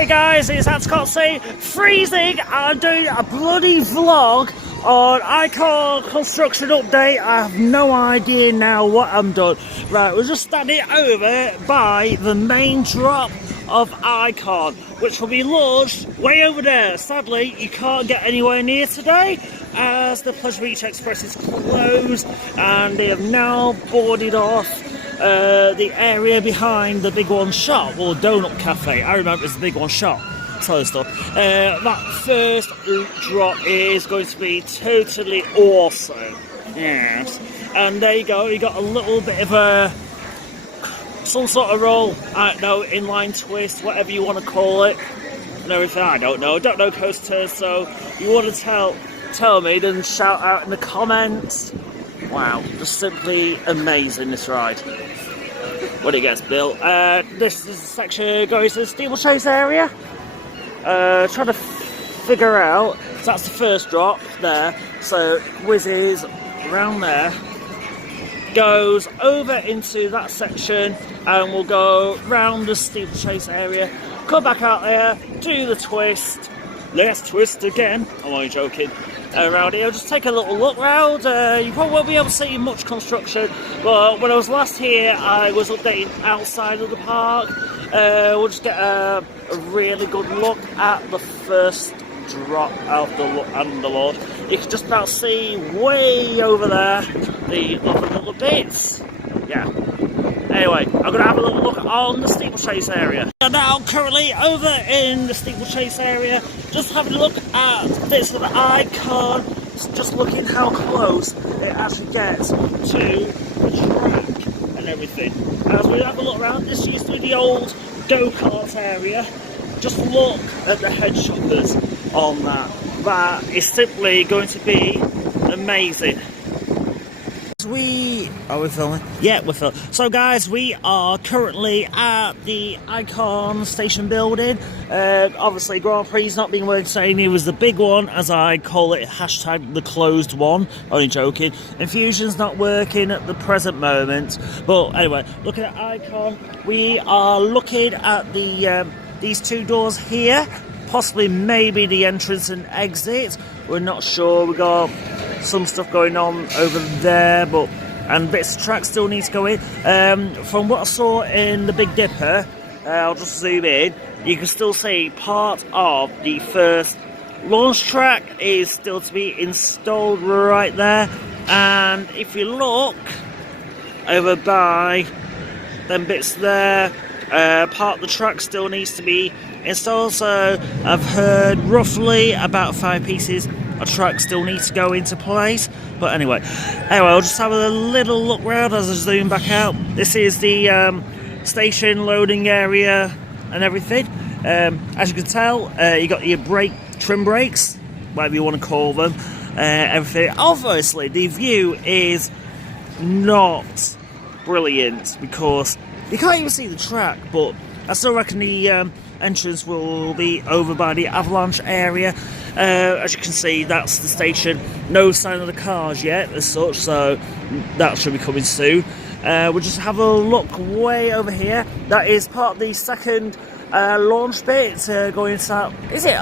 Hey guys, it's Atscotsy, freezing and doing a bloody vlog on Icon construction update. I have no idea now what I'm doing. Right, we're just standing over by the main drop of Icon, which will be launched way over there. Sadly, you can't get anywhere near today as the Pleasure Beach Express is closed and they have now boarded off the area behind the Big One shop, or Donut Cafe. I remember it's the Big One shop. Slow stuff. That first drop is going to be totally awesome. Yes. And there you go, you got a little bit of a some sort of roll, I don't know, inline twist, whatever you want to call it, and everything. I don't know coasters. So if you want to tell me, then shout out in the comments. Wow, just simply amazing, this ride when it gets built. This is the section going to the steeplechase area. Trying to figure out, so that's the first drop there, so whizzes around there, goes over into that section, and we'll go round the steeplechase area, come back out there, do the twist. Let's twist again. I'm only joking. Around here, just take a little look round. You probably won't be able to see much construction, but when I was last here, I was updating outside of the park. We'll just get a really good look at the first drop of the Underlord. You can just about see way over there the other little bits. Yeah. Anyway, I'm going to have a little look on the steeplechase area. I'm now currently over in the steeplechase area, just having a look at this little Icon, just looking how close it actually gets to the track and everything. As we have a look around, this used to be the old go-kart area. Just look at the head shoppers on that. That is simply going to be amazing. Are we filming? Yeah, we're filming. So guys, we are currently at the Icon station building. Obviously Grand Prix is not being worked, saying it was the big one, as I call it, hashtag the closed one. Only joking. Infusion's not working at the present moment. But anyway, looking at Icon, we are looking at the these two doors here. Possibly maybe the entrance and exit. We're not sure. We got some stuff going on over there, and bits of track still need to go in. From what I saw in the Big Dipper, I'll just zoom in, you can still see part of the first launch track is still to be installed right there. And if you look over by them bits there, part of the track still needs to be installed. So I've heard roughly about 5 pieces of track still needs to go into place. But anyway, I'll just have a little look round as I zoom back out. This is the station loading area and everything. As you can tell, you got your trim brakes, whatever you want to call them, everything. Obviously the view is not brilliant because you can't even see the track, but I still reckon the entrance will be over by the avalanche area. As you can see, that's the station. No sign of the cars yet as such, so that should be coming soon. We'll just have a look way over here. That is part of the second launch bit going inside. Is it?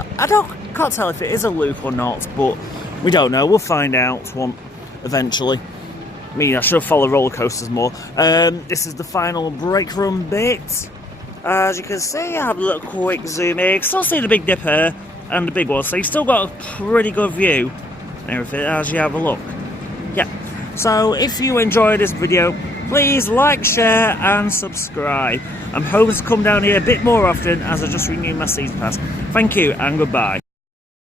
Can't tell if it is a loop or not, but we don't know. We'll find out eventually. I mean, I should have followed roller coasters more. This is the final brake run bit. As you can see, I have a little quick zoom in. You can still see the Big Dipper and the big one, so you've still got a pretty good view and everything as you have a look. Yeah, so if you enjoyed this video, please like, share and subscribe. I'm hoping to come down here a bit more often as I just renewed my season pass. Thank you and goodbye.